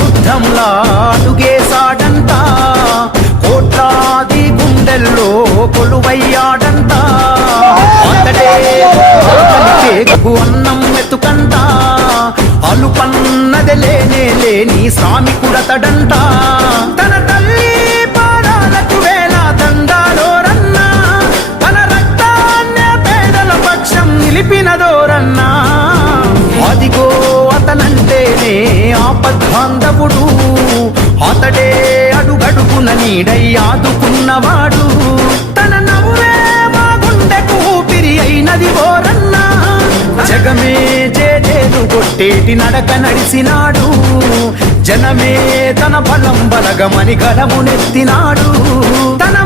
యుద్ధంలా అడుగేశాడంట, కోట్లాది గుండెల్లో కొలువయ్యాడంట. అతడే అన్నం మెతుకంట, అలుపన్నది లేనే లేని శ్రామికుడతడంట. తన తల్లి పాదాలకు వేల దండాలోరన్నా, తన రక్తాన్నే పేదల పక్షం నిలిపినదోరన్నా. అదిగో అతనంటేనే ఆపద్బాంధవుడు, అతడే అడుగడుగున నీడై ఆదుకున్నవాడు. తన నవ్వే మా గుండెకు ఊపిరి అయినది ఓరన్నా, జగమే జేజేలు కొట్టేటి నడక నడిసినాడు. జనమే తన బలం బలగమని గడమునెత్తినాడు. తన